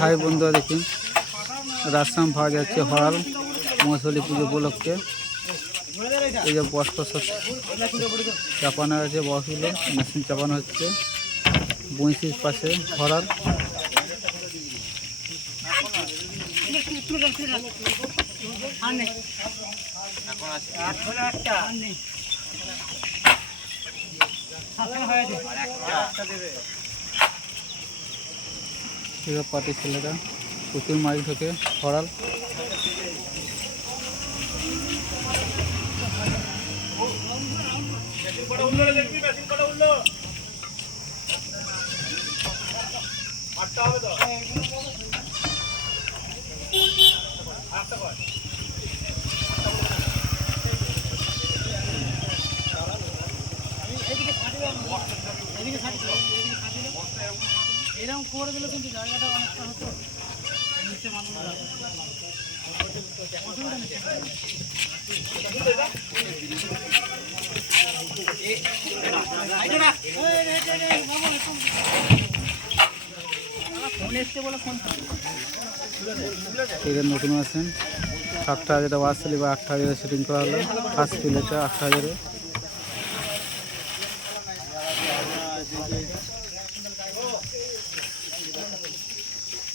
High বন্ধুরা দেখুন রাজসাম পাওয়া যাচ্ছে হরাল মহাশলী পুজো উপলক্ষে। এই যে বস্তা চাপানো আছে বসগুলো মেশিন চাপানো হচ্ছে। বঁইশির পাশে হরাল এবার পার্টি ছেলেরা প্রচুর মাছ ঢোকে হরাল এরকম করে দিলে কিন্তু জায়গাটা অনেকটা হতো নিচে নতুন আছেন সাতটা হাজারে ওয়াশালি বা আটটা হাজারে শুটিং করা হলো। ফার্স্ট প্লেটে আটটা হাজারে।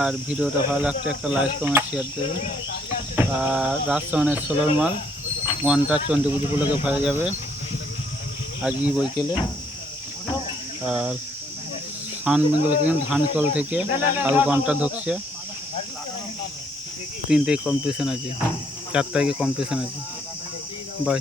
আর ভিডিওটা ভালো লাগলে একটা লাইক কমেন্ট শেয়ার দেবে। আর রাজস্থানের ষোলোর মাল ঘণ্টা চণ্ডীপুজো উপলক্ষে ভালো যাবে। আজই বৈকেলে। আর সান বেঙ্গল কিন্তু ধানতল থেকে আরও ঘণ্টা ঢুকছে তিন তারিখ কম্পিটিশান আছে, চার তারিখে কম্পিটিশান আছে। বাই